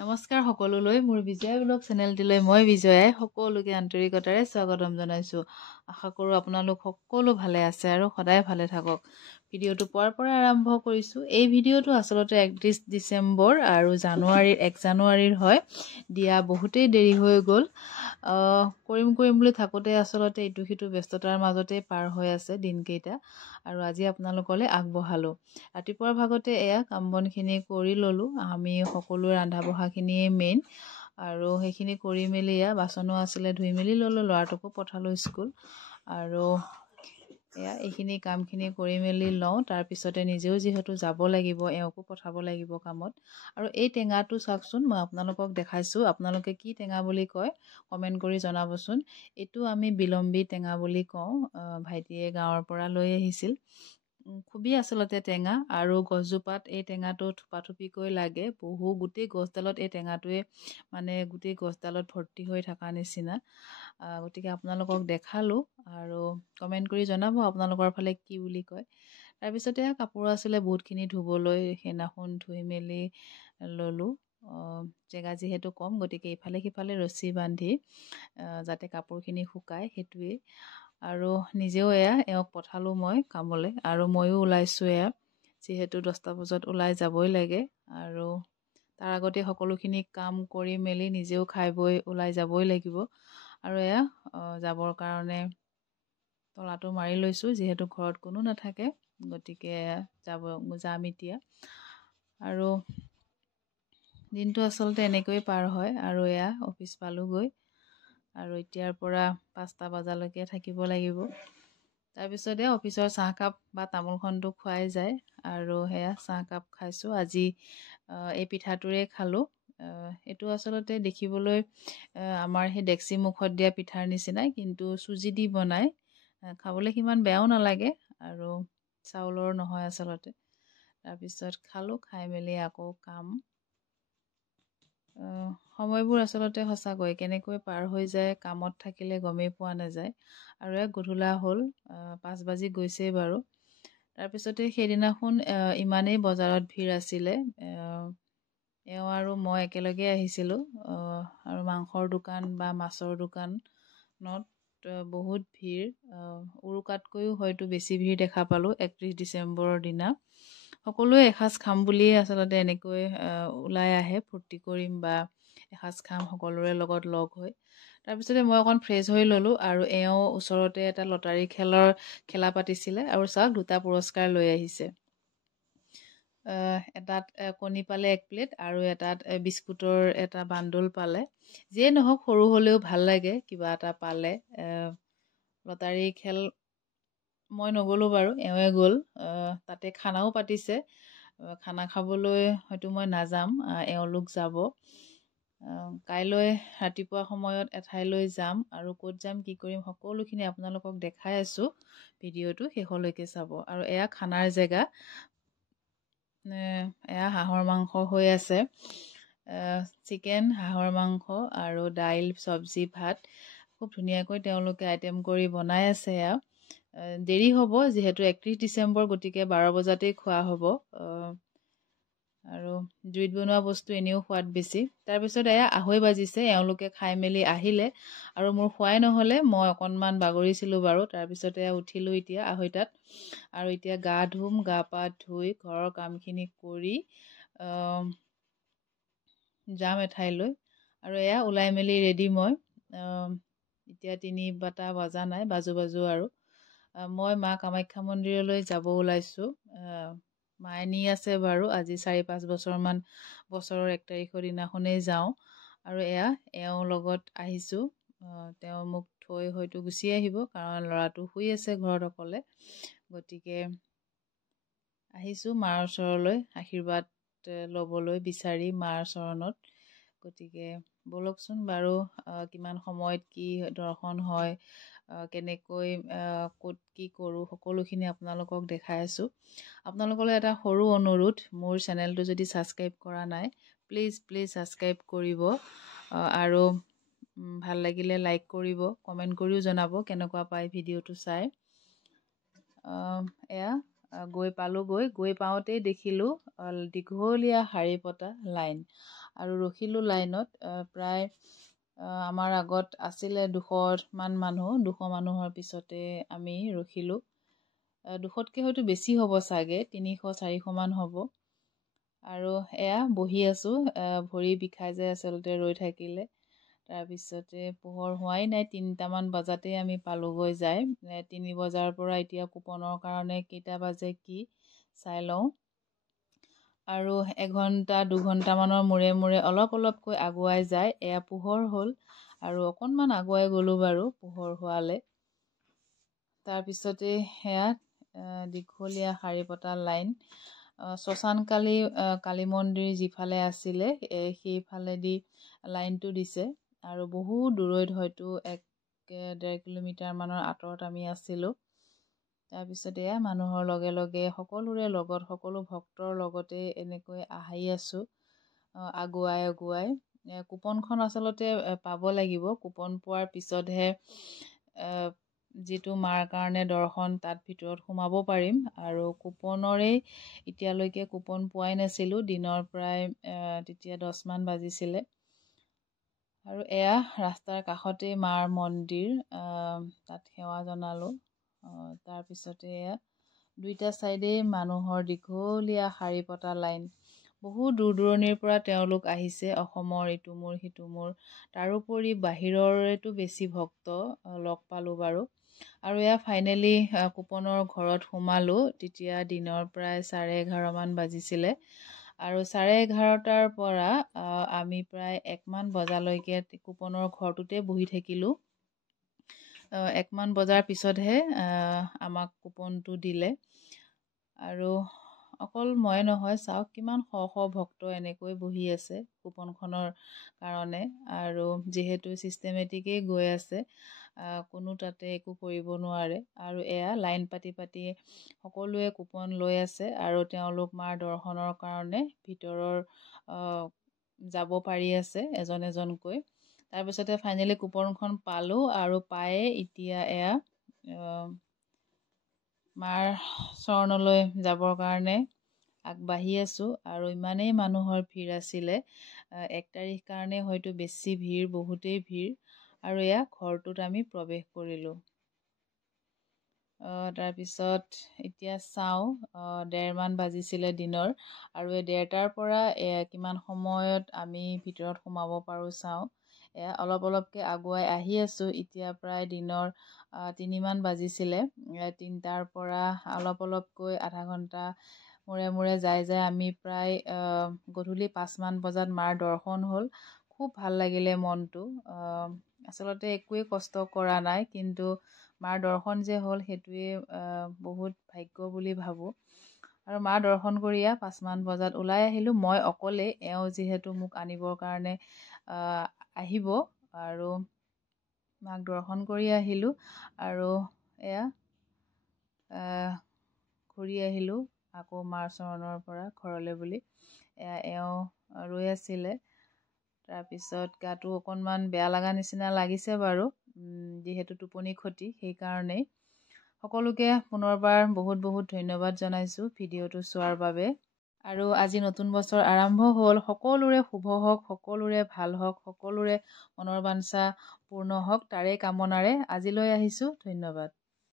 নমস্কাৰ সকলোলৈ মোৰ বিজয় ব্লগ চেনেলটিলৈ মই বিজয়াই সকলোকে আন্তৰিকতাৰে স্বাগতম জনাইছোঁ। আশা কৰোঁ আপোনালোক সকলো ভালে আছে আৰু সদায় ভালে থাকক। ভিডিঅ'টো পুৱাৰ পৰা আৰম্ভ কৰিছোঁ। এই ভিডিঅ'টো আচলতে 31 ডিচেম্বৰ আৰু 1 জানুৱাৰীৰ হয়। দিয়া বহুতেই দেৰি হৈ গ'ল। কৰিম বুলি থাকোঁতে আচলতে ইটো সিটো ব্যস্ততাৰ মাজতে পাৰ হৈ আছে দিনকেইটা আৰু আজি আপোনালোকলৈ আগবঢ়ালোঁ। ৰাতিপুৱাৰ ভাগতে এয়া কাম বনখিনি কৰি ল'লোঁ। আমি সকলোৱে ৰন্ধা বঢ়াখিনিয়ে মেইন আৰু সেইখিনি কৰি মেলি বাচনো আছিলে ধুই মেলি ল'লোঁ। ল'ৰাটোকো পঠালোঁ স্কুল আৰু এইখিনি কামখিনি কৰি মেলি লওঁ। তাৰপিছতে নিজেও যিহেতু যাব লাগিব, এওঁকো পঠাব লাগিব কামত। আৰু এই টেঙাটো চাওকচোন, মই আপোনালোকক দেখাইছোঁ। আপোনালোকে কি টেঙা বুলি কয় কমেণ্ট কৰি জনাবচোন। এইটো আমি বিলম্বী টেঙা বুলি কওঁ। ভাইটিয়ে গাঁৱৰ পৰা লৈ আহিছিল। খুবেই আচলতে টেঙা আৰু গছজোপাত এই টেঙাটো থোপাথুপিকৈ লাগে। গোটেই গছডালত এই টেঙাটোৱে গোটেই গছডালত ভৰ্তি হৈ থকা নিচিনা। গতিকে আপোনালোকক দেখালোঁ আৰু কমেণ্ট কৰি জনাব আপোনালোকৰ ফালে কি বুলি কয়। তাৰপিছতে কাপোৰ আছিলে বহুতখিনি ধুবলৈ, সেইদিনাখন ধুই মেলি ল'লোঁ। জেগা যিহেতু কম, গতিকে ইফালে সিফালে ৰছী বান্ধি যাতে কাপোৰখিনি শুকায় সেইটোৱেই। আৰু নিজেও এওঁক পঠালোঁ মই কামলৈ আৰু ময়ো ওলাইছোঁ যিহেতু 10টা বজাত ওলাই যাবই লাগে আৰু তাৰ আগতে সকলোখিনি কাম কৰি মেলি নিজেও খাই বৈ ওলাই যাবই লাগিব। আৰু যাবৰ কাৰণে তলাটো মাৰি লৈছোঁ, যিহেতু ঘৰত কোনো নাথাকে। গতিকে যাম এতিয়া। আৰু দিনটো আচলতে এনেকৈয়ে পাৰ হয় আৰু অফিচ পালোঁগৈ আৰু এতিয়াৰ পৰা 5টা বজালৈকে থাকিব লাগিব। তাৰপিছতে অফিচৰ চাহকাপ বা তামোলখনটো খোৱাই যায় আৰু চাহকাপ খাইছোঁ। আজি এই পিঠাটোৰে খালোঁ। এইটো আচলতে দেখিবলৈ আমাৰ সেই ডেক্সি মুখত দিয়া পিঠাৰ নিচিনাই, কিন্তু চুজি দি বনায়। খাবলৈ সিমান বেয়াও নালাগে আৰু চাউলৰ নহয় আচলতে। তাৰপিছত খালোঁ, খাই মেলি আকৌ কাম। সময়বোৰ আচলতে সঁচাকৈ কেনেকৈ পাৰ হৈ যায় কামত থাকিলে গমেই পোৱা নাযায়। আৰু গধূলা হ'ল, 5 বাজি গৈছেই বাৰু। তাৰপিছতে সেইদিনাখন ইমানেই বজাৰত ভিৰ আছিলে। এওঁ আৰু মই একেলগে আহিছিলোঁ আৰু মাংসৰ দোকান বা মাছৰ দোকানত বহুত ভিৰ। উৰুকাতকৈও হয়তো বেছি ভিৰ দেখা পালোঁ 31 ডিচেম্বৰৰ দিনা। সকলোৱে এসাঁজ খাম বুলিয়ে আচলতে এনেকৈ ওলাই আহে, ফূৰ্তি কৰিম বা এসাঁজ খাম সকলোৰে লগত লগ হৈ। তাৰপিছতে মই অকণ ফ্ৰেছ হৈ ল'লোঁ আৰু এওঁ ওচৰতে এটা লটাৰী খেলা পাতিছিলে আৰু চাওক 2টা পুৰস্কাৰ লৈ আহিছে। এটাত কণী পালে 1 প্লেট আৰু এটাত বিস্কুটৰ এটা বান্দোল পালে। যিয়ে নহওক, সৰু হ'লেও ভাল লাগে কিবা এটা পালে। লটাৰী খেল মই নগ'লোঁ বাৰু, এওঁৱে গ'ল। তাতে খানাও পাতিছে। খানা খাবলৈ হয়তো মই নাযাম, এওঁলোক যাব। কাইলৈ ৰাতিপুৱা সময়ত এঠাইলৈ যাম আৰু ক'ত যাম কি কৰিম সকলোখিনি আপোনালোকক দেখাই আছোঁ। ভিডিঅ'টো শেষলৈকে চাব। আৰু খানাৰ জেগা। হাঁহৰ মাংস হৈ আছে। চিকেন, হাঁহৰ মাংস আৰু দাইল, চব্জি, ভাত খুব ধুনীয়াকৈ তেওঁলোকে আইটেম কৰি বনাই আছে। দেৰি হ'ব যিহেতু 31 ডিচেম্বৰ, গতিকে 12 বজাতেই খোৱা হ'ব। আৰু জুইত বনোৱা বস্তু এনেও সোৱাদ বেছি। তাৰপিছত 2:30 বাজিছে, এওঁলোকে খাই মেলি আহিলে আৰু মোৰ খোৱাই নহ'লে। মই অকণমান বাগৰিছিলোঁ বাৰু। তাৰপিছতে উঠিলোঁ এতিয়া 2:30টাত আৰু এতিয়া গা ধুম। গা পা ধুই ঘৰৰ কামখিনি কৰি যাম এঠাইলৈ আৰু ওলাই মেলি ৰেডি মই। এতিয়া 3 বজা নাই, বাজো আৰু। মই মা কামাখ্যা মন্দিৰলৈ যাব ওলাইছোঁ। মায়ে নি আছে বাৰু। আজি 4-5 বছৰৰ 1 তাৰিখৰ দিনাখনেই যাওঁ আৰু এওঁৰ লগত আহিছোঁ। তেওঁ মোক থৈ হয়তো গুচি আহিব, কাৰণ ল'ৰাটো শুই আছে ঘৰত অকলে। গতিকে আহিছোঁ মাৰ ওচৰলৈ আশীৰ্বাদ ল'বলৈ বিচাৰি মাৰ চৰণত। গতিকে ব'লকচোন বাৰু, কিমান সময়ত কি দৰ্শন হয়, কেনেকৈ ক'ত কি কৰোঁ সকলোখিনি আপোনালোকক দেখাই আছোঁ। আপোনালোকলৈ এটা সৰু অনুৰোধ, মোৰ চেনেলটো যদি ছাবস্ক্ৰাইব কৰা নাই, প্লিজ ছাবস্ক্ৰাইব কৰিব আৰু ভাল লাগিলে লাইক কৰিব, কমেণ্ট কৰিও জনাব কেনেকুৱা পায় ভিডিঅ'টো চাই। গৈ পাওঁতেই দেখিলোঁ দীঘলীয়া শাৰী পতা লাইন আৰু ৰখিলোঁ লাইনত। প্ৰায় আমাৰ আগত আছিলে 200মান মানুহ। 200 মানুহৰ পিছতে আমি ৰখিলোঁ। 200তকৈ হয়তো বেছি হ'ব চাগে, 300-400 মান হ'ব। আৰু এয়া বহি আছোঁ, ভৰি বিষাই যায় আচলতে ৰৈ থাকিলে। তাৰপিছতে পোহৰ হোৱাই নাই, 3টামান বজাতে আমি পালোগৈ যাই। 3 বজাৰ পৰা এতিয়া কুপনৰ কাৰণে কেইটা বাজে কি চাই লওঁ। আৰু 1-2 ঘণ্টামানৰ মূৰে মূৰে অলপ অলপকৈ আগুৱাই যায়। এয়া পোহৰ হ'ল আৰু অকণমান আগুৱাই গ'লোঁ বাৰু পোহৰ হোৱালে। তাৰপিছতে সেয়া দীঘলীয়া শাৰী পতা লাইন। শ্মশান কালী মন্দিৰ যিফালে আছিলে সেইফালেদি লাইনটো দিছে। আৰু বহু দূৰৈত, হয়তো 1-1.5 কিলোমিটাৰমানৰ আঁতৰত আমি আছিলোঁ। তাৰপিছত এয়া মানুহৰ লগে লগে সকলোৰে লগত, সকলো ভক্তৰ লগতে এনেকৈ আহি আছোঁ আগুৱাই আগুৱাই। কুপনখন আচলতে পাব লাগিব। কুপন পোৱাৰ পিছতহে যিটো মাৰ কাৰণে দৰ্শন, তাত ভিতৰত সোমাব পাৰিম। আৰু কুপনৰেই এতিয়ালৈকে কুপন পোৱাই নাছিলোঁ। দিনৰ প্ৰায় তেতিয়া 10মান বাজিছিলে। আৰু এয়া ৰাস্তাৰ কাষতেই মাৰ মন্দিৰ, তাত সেৱা জনালোঁ। তাৰপিছতে এয়া 2টা ছাইডেই মানুহৰ দীঘলীয়া শাৰী পতা লাইন। বহু দূৰ দূৰণিৰ পৰা তেওঁলোক আহিছে, অসমৰ ইটো মূৰ সিটো মূৰ। তাৰোপৰি বাহিৰৰেতো বেছি ভক্ত লগ পালোঁ বাৰু। আৰু এয়া ফাইনেলি কুপনৰ ঘৰত সোমালোঁ। তেতিয়া দিনৰ প্ৰায় 11:30মান বাজিছিলে। আৰু 11:30টাৰ পৰা আমি প্ৰায় 1মান বজালৈকে কুপনৰ ঘৰটোতে বহি থাকিলোঁ। 1মান বজাৰ পিছতহে আমাক কুপনটো দিলে। আৰু অকল মই নহয়, চাওক কিমান শ শ ভক্ত এনেকৈ বহি আছে কুপনখনৰ কাৰণে। আৰু যিহেতু ছিষ্টেমেটিকেই গৈ আছে, কোনো তাতে একো কৰিব নোৱাৰে। আৰু এয়া লাইন পাতি পাতি সকলোৱে কুপন লৈ আছে আৰু তেওঁলোক মাৰ দৰ্শনৰ কাৰণে ভিতৰৰ যাব পাৰি আছে এজন এজনকৈ। তাৰপিছতে ফাইনেলি কুপনখন পালোঁ আৰু পায়ে এতিয়া এয়া মাৰ চৰণলৈ যাবৰ কাৰণে আগবাঢ়ি আছোঁ। আৰু ইমানেই মানুহৰ ভিৰ আছিলে, 1 তাৰিখ কাৰণে হয়তো বেছি ভিৰ, বহুতেই ভিৰ। আৰু এয়া ঘৰটোত আমি প্ৰৱেশ কৰিলোঁ। তাৰপিছত এতিয়া চাওঁ, 1:30মান বাজিছিলে দিনৰ। আৰু এই 1:30টাৰ পৰা কিমান সময়ত আমি ভিতৰত সোমাব পাৰোঁ চাওঁ। এয়া অলপ অলপকৈ আগুৱাই আহি আছোঁ। এতিয়া প্ৰায় দিনৰ 3মান বাজিছিলে। 3টাৰ পৰা অলপ অলপকৈ আধা ঘণ্টা মূৰে মূৰে যাই যাই আমি প্ৰায় গধূলি 5মান বজাত মাৰ দৰ্শন হ'ল। খুব ভাল লাগিলে মনটো। আচলতে একোৱেই কষ্ট কৰা নাই, কিন্তু মাৰ দৰ্শন যে হ'ল সেইটোৱে বহুত ভাগ্য বুলি ভাবোঁ। আৰু মাৰ দৰ্শন কৰি 5মান বজাত ওলাই আহিলোঁ। মই অকলেই, এওঁ যিহেতু মোক আনিবৰ কাৰণে আহিব। আৰু মাক দৰ্শন কৰি আহিলোঁ। আৰু এয়া ঘূৰি আহিলোঁ আকৌ মাৰ চৰণৰ পৰা ঘৰলৈ বুলি। এওঁ ৰৈ আছিলে। তাৰপিছত গাটো অকণমান বেয়া লগা নিচিনা লাগিছে বাৰু, যিহেতু টোপনি ক্ষতি, সেইকাৰণেই। সকলোকে পুনৰবাৰ বহুত বহুত ধন্যবাদ জনাইছোঁ ভিডিঅ'টো চোৱাৰ বাবে। আৰু আজি নতুন বছৰ আৰম্ভ হ'ল। সকলোৰে শুভ হওক, সকলোৰে ভাল হওক, সকলোৰে মনৰ বাঞ্ছা পূৰ্ণ হওক, তাৰে কামনাৰে আজিলৈ আহিছোঁ। ধন্যবাদ।